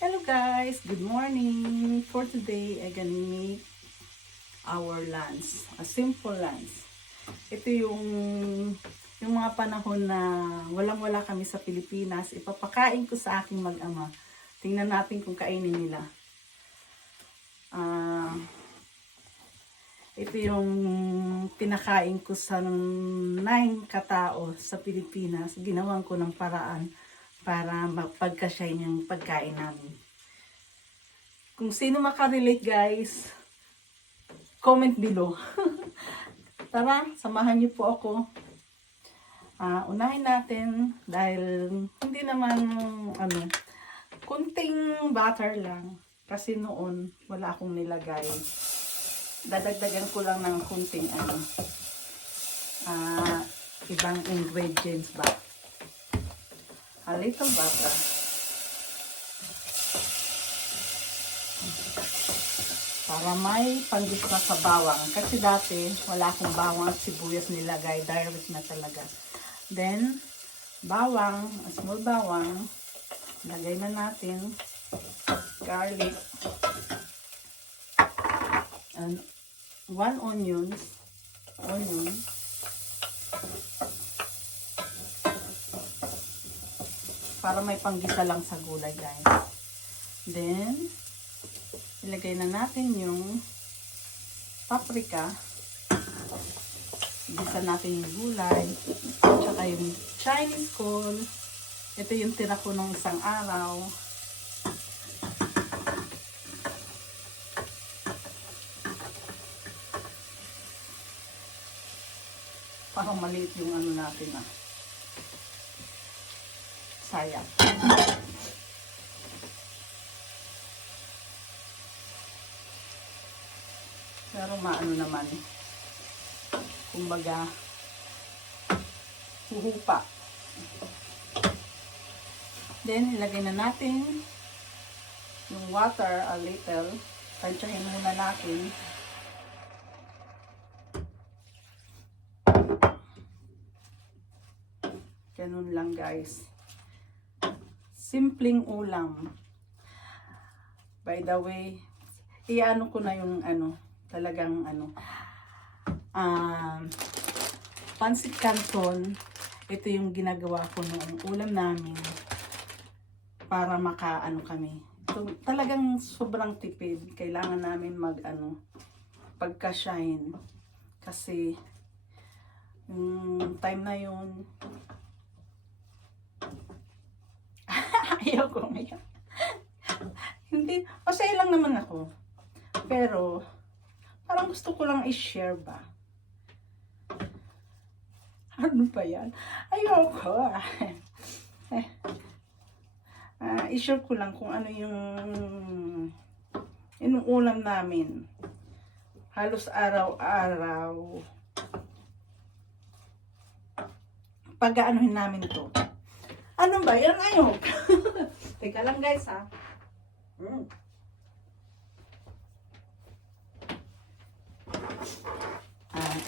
Hello guys, good morning. For today, I'm gonna make our lunch, a simple lunch. Ito yung mga panahon na walang-wala kami sa Pilipinas. Ipapakain ko sa aking mag-ama. Tingnan natin kung kainin nila. Ito yung pinakain ko sa 9 katao sa Pilipinas. Ginawan ko ng paraan para mapagkasya yung pagkain namin. Kung sino makarelate guys, comment below. Tara, samahan niyo po ako. Unahin natin dahil hindi naman kunting butter lang. Kasi noon wala akong nilagay. Dadagdagan ko lang ng kunting ibang ingredients ba. A little butter. Para may panggisa sa bawang. Kasi dati, wala akong bawang at sibuyas nilagay. Direct na talaga. Then, bawang, small bawang. Lagay na natin. Garlic. And 1 onion. Para may panggisa lang sa gulay, guys. Then, ilagay na natin yung paprika. Gisa natin yung gulay. Tsaka yung Chinese cole. Ito yung tira ko ng isang araw. Parang maliit yung natin sayang. Pero maano naman. Kumbaga, huhupa. Then, ilagay na natin yung water a little. Tansyahin muna natin. Ganun lang guys. Simpleng ulam. By the way, iano ko na yung talagang pancit canton. Ito yung ginagawa ko noong ulam namin para kami. So, talagang sobrang tipid. Kailangan namin pagkasyahin. Kasi yung time na yun, ayaw ko ngayon. Hindi, masaya lang naman ako. Pero, parang gusto ko lang i-share ba? Ano ba yan? Ayoko. I-share ko lang kung ano yung inuulam namin. Halos araw-araw. Pag-aanohin namin to. Ano ba yan? Ayoko. Teka lang guys ha.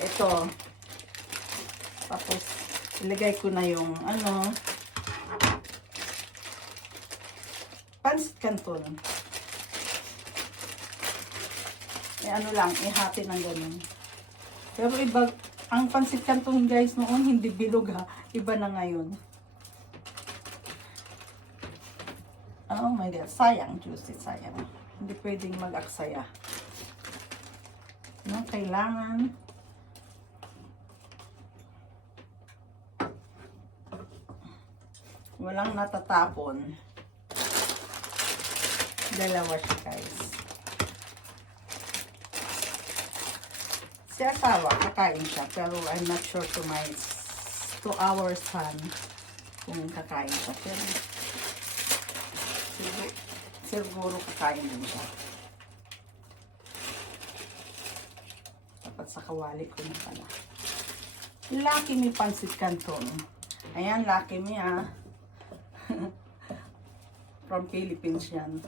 Ito. Tapos, ilagay ko na yung pancit canton. Ihati ng ganun. Pero iba, ang pancit canton guys noon, hindi bilog ha. Iba na ngayon. Oh my God, sayang, juicy, sayang. Hindi pwedeng mag-aksaya. Kailangan walang natatapon. Dalawa siya guys. Si asawa, kakain siya. Pero I'm not sure to our son kung kakain siya. Pero siguro kakain din siya. Dapat sa kawali ko na pala. Lucky Me pancit canton. Ayan, Lucky Me ha. From Philippines yan.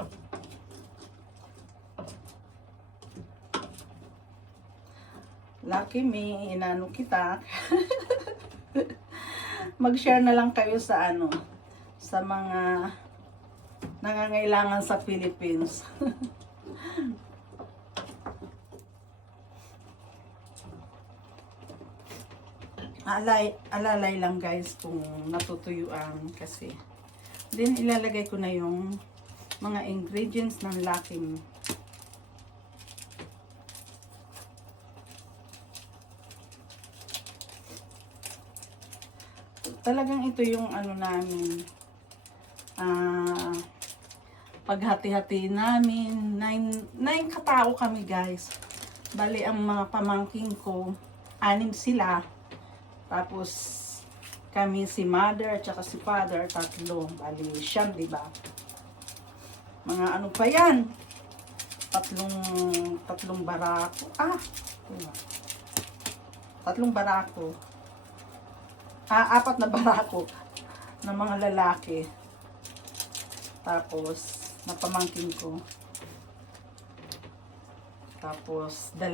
Lucky Me, inano kita. Mag-share na lang kayo sa sa mga nangangailangan sa Philippines. Alalay lang guys kung natutuyuan kasi. Then ilalagay ko na yung mga ingredients ng laking. Talagang ito yung ano namin, paghati-hati namin. 9 katao kami guys. Bali ang mga pamangking ko, 6 sila. Tapos kami si mother at saka si father, 3. Bali 9, diba? Mga ano pa yan? Tatlong barako. Diba? 3 barako. 4 na barako ng mga lalaki. Tapos napamangkin ko. Tapos 2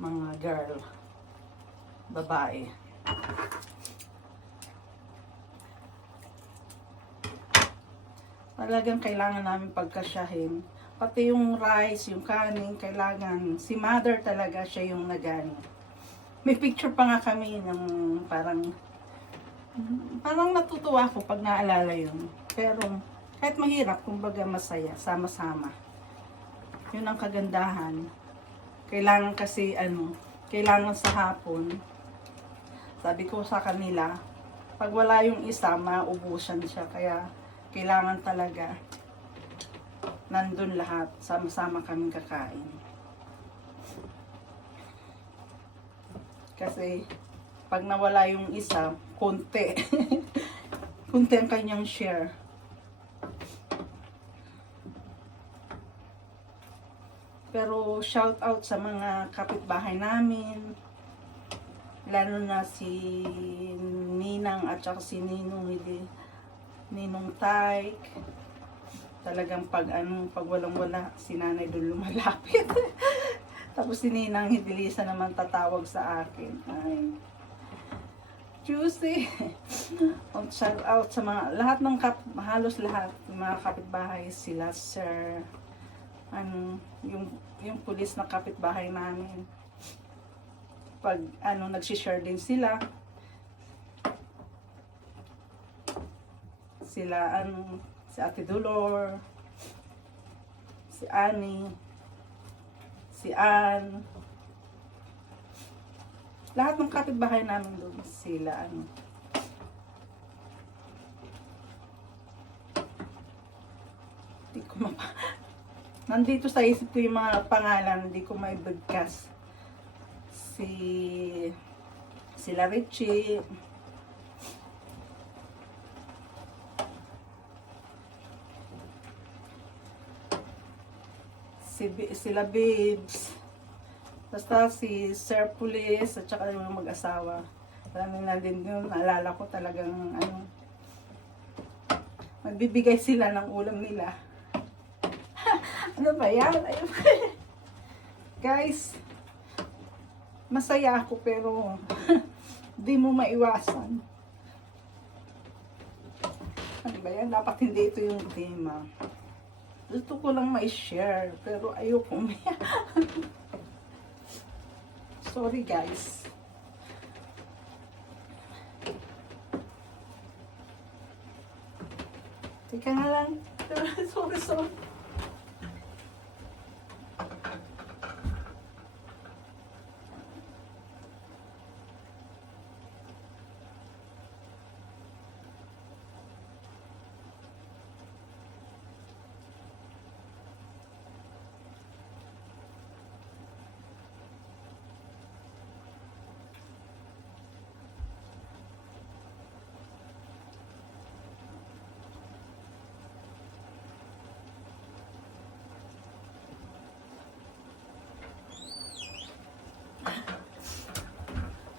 mga girl, babae. Talagang kailangan namin pagkasyahin. Pati yung rice, yung kanin, kailangan. Si mother talaga siya yung nagano. May picture pa nga kami ng parang natutuwa ako pag naalala yun. Pero kahit mahirap, kumbaga masaya, sama-sama. Yun ang kagandahan. Kailangan kasi kailangan sa hapon. Sabi ko sa kanila, pag wala yung isa, maubusan siya. Kaya kailangan talaga nandun lahat, sama-sama kaming kakain. Kasi pag nawala yung isa, konti. Konti ang kanyang share. Pero shout out sa mga kapitbahay namin. Lalo na si Ninang at saka si Ninong Taik. Talagang pag walang-wala, si nanay doon lumalapit. Tapos si Ninang Hidilisa naman tatawag sa akin. Ay, juicy. Shout out sa mga, halos lahat, ng mga kapitbahay, sila sir, yung pulis na kapitbahay namin. Pag nagsishare din sila. Sila, si Ate Dolor, si Annie, si Ann, lahat ng kapitbahay namin doon, sila nandito sa isip ko yung mga pangalan, hindi ko may broadcast. Sila Richie, sila Babes, basta si Sir Police at saka yung mag-asawa. Maraming na din yun, naalala ko talagang magbibigay sila ng ulam nila. Ano ba yan? Guys, masaya ako pero di mo maiwasan. Ano ba yan? Dapat hindi ito yung tema. Gusto ko lang ma-share, pero ayoko may. Sorry guys. Teka nga lang. Sorry.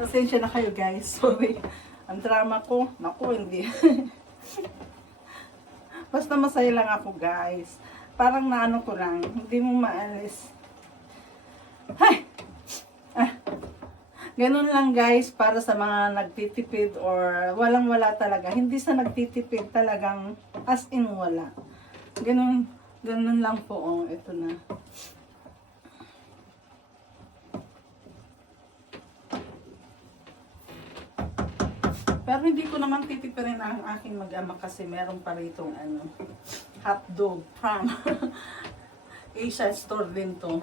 Pasensya na kayo guys. Sorry. Ang drama ko. Naku, hindi. Basta masaya lang ako guys. Parang naano ko lang. Hindi mo maalis. Hay! Ganun lang guys, para sa mga nagtitipid or walang-wala talaga. Hindi sa nagtitipid, talagang as in wala. Ganun, ganun lang po. Oh, ito na. Pero hindi ko naman titipirin ang aking mag-ama kasi meron pa ritong ano, hotdog from Asia store din to.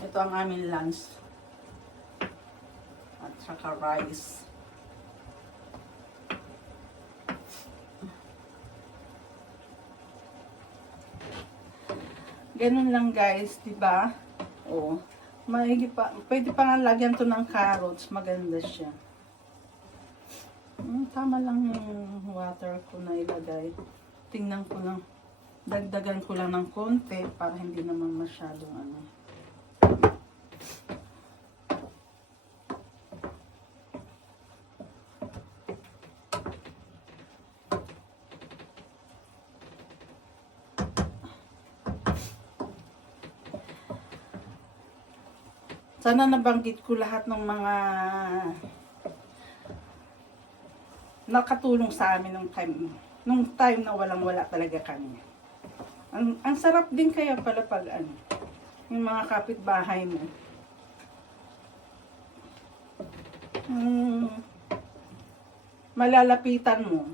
Ito ang aming lunch. At saka rice. Ganun lang guys, di ba? Oh, maigi pa. Pwede pa nga lagyan to ng carrots, maganda siya. Tama lang yung water ko na ilagay. Tingnan ko lang. Dagdagan ko lang ng konti para hindi naman masyadong ano. Sana nabanggit ko lahat ng mga nakatulong sa amin nung time na walang-wala talaga kami. Ang sarap din kaya pala pag ano, yung mga kapitbahay mo. Malalapitan mo.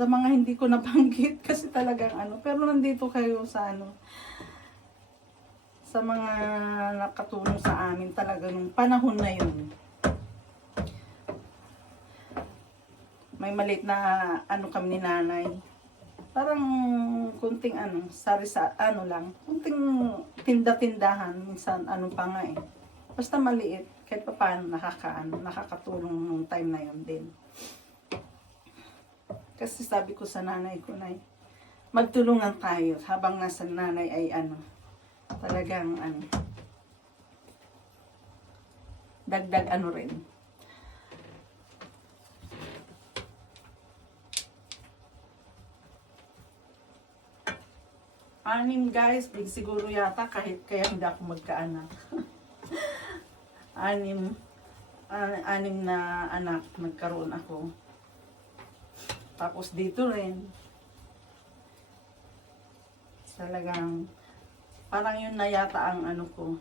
Sa mga hindi ko nabanggit kasi talagang ano, pero nandito kayo sa ano, sa mga nakatulong sa amin talaga nung panahon na yun. May maliit na ano kami ni nanay. Parang kunting ano, sari sa ano lang, kunting tinda-tindahan, minsan ano pa nga eh. Basta maliit, kahit pa paano nakakatulong nung time na yun din. Kasi sabi ko sa nanay ko, Nay, magtulungan tayo habang nasa nanay ay ano, talagang ano, dagdag ano rin. Anim guys, big siguro yata kahit kaya hindi ako magkaanak. anim na anak nagkaroon ako. Tapos dito rin, talagang, parang yun na yata ang ano ko,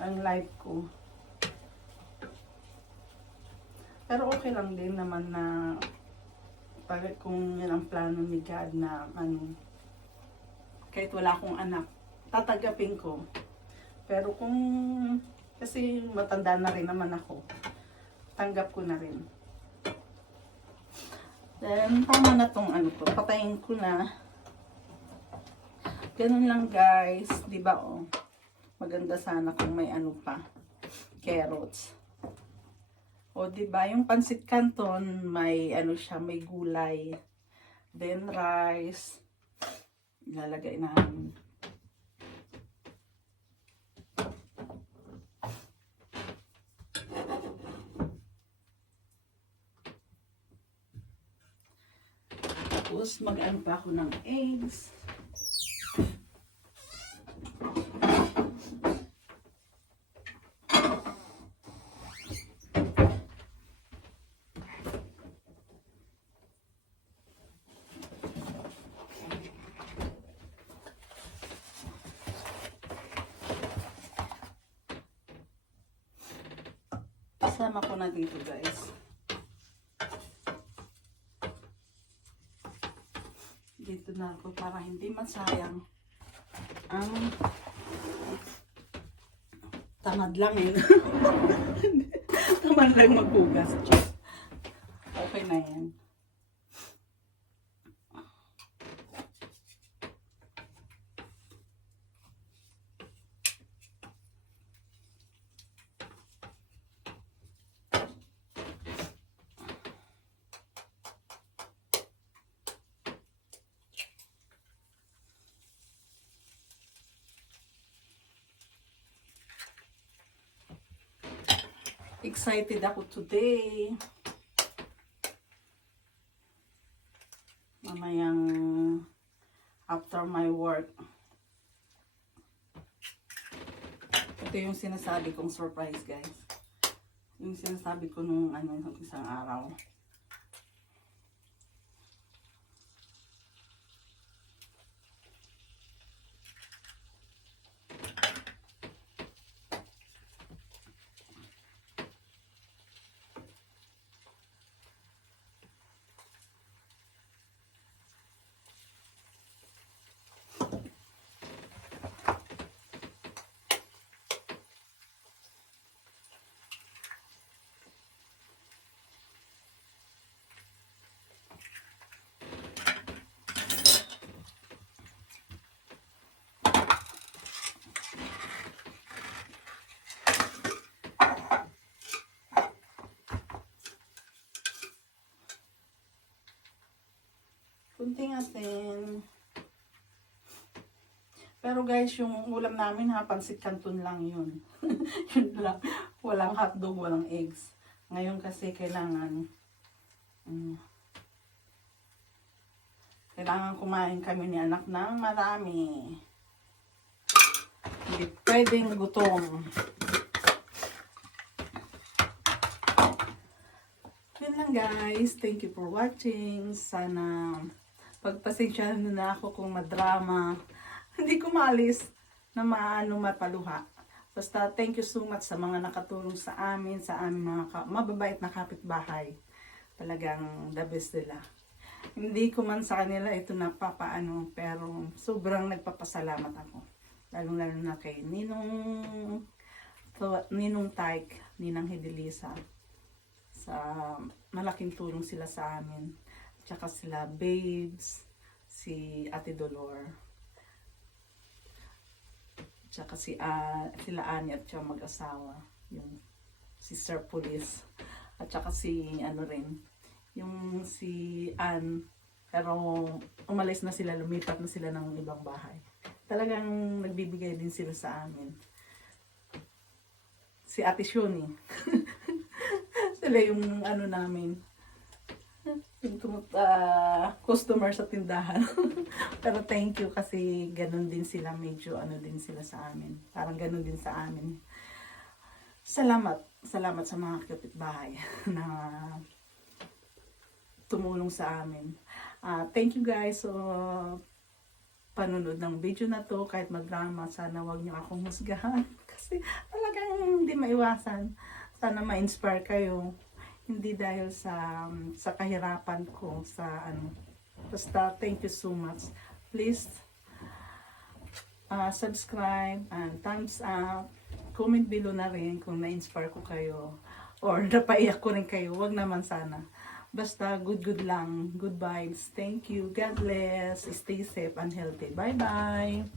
ang life ko. Pero okay lang din naman na, kung yun ang plano ni God na ano, kahit wala akong anak, tatanggapin ko. Pero kung, kasi matanda na rin naman ako, tanggap ko na rin. Then, tama na tong ano ko. Patayin ko na. Ganun lang guys. Diba oh. Maganda sana kung may ano pa. Carrots. O diba, yung pansit canton, may ano siya, may gulay. Then rice. Ilalagay namin. Tapos, mag-ano pa ako ng eggs. Kasama ko na dito guys. Dito na ako para hindi masayang ang tamad lang eh. Tamad lang maghugas. Okay na yan. Excited ako today. Mamayang after my work. Ito yung sinasabi kong surprise, guys. Yung sinasabi ko nung isang araw. Kunting asin. Pero guys, yung ulam namin pansit canton lang yun. Yun lang. Walang hotdog, walang eggs. Ngayon kasi kailangan kumain kami ni anak ng marami. Hindi pwedeng gutom. Yun lang guys. Thank you for watching. Sana pagpasensyahan nyo na ako kung madrama. Hindi ko maalis na mapaluha. Basta thank you so much sa mga nakatulong sa amin, sa aming mga mababait na kapitbahay. Talagang the best nila. Hindi ko man sa kanila ito napapaano, pero sobrang nagpapasalamat ako. Lalo na kay Ninong Taik, Ninang Hidelisa. Sa malaking tulong sila sa amin. Tsaka sila Babes, si Ate Dolor. Tsaka sila Ani at siya mag-asawa. Yung si Sir Police. At tsaka si yung si Ann. Pero umalis na sila, lumipat na sila ng ibang bahay. Talagang nagbibigay din sila sa amin. Si Ate Shoni. Sila yung namin. Yung customer sa tindahan. Pero thank you kasi ganun din sila, medyo din sila sa amin. Parang ganun din sa amin. Salamat sa mga kapitbahay na tumulong sa amin. Thank you guys so panunod ng video na to. Kahit madrama, sana wag niyo akong husgahan kasi talagang hindi maiwasan. Sana ma-inspire kayo. Hindi dahil sa kahirapan ko sa basta thank you so much. Please subscribe and thumbs up. Comment below na rin kung na-inspire ko kayo or napaiyak ko rin kayo. Wag naman sana. Basta good lang. Good vibes. Thank you. God bless. Stay safe and healthy. Bye bye.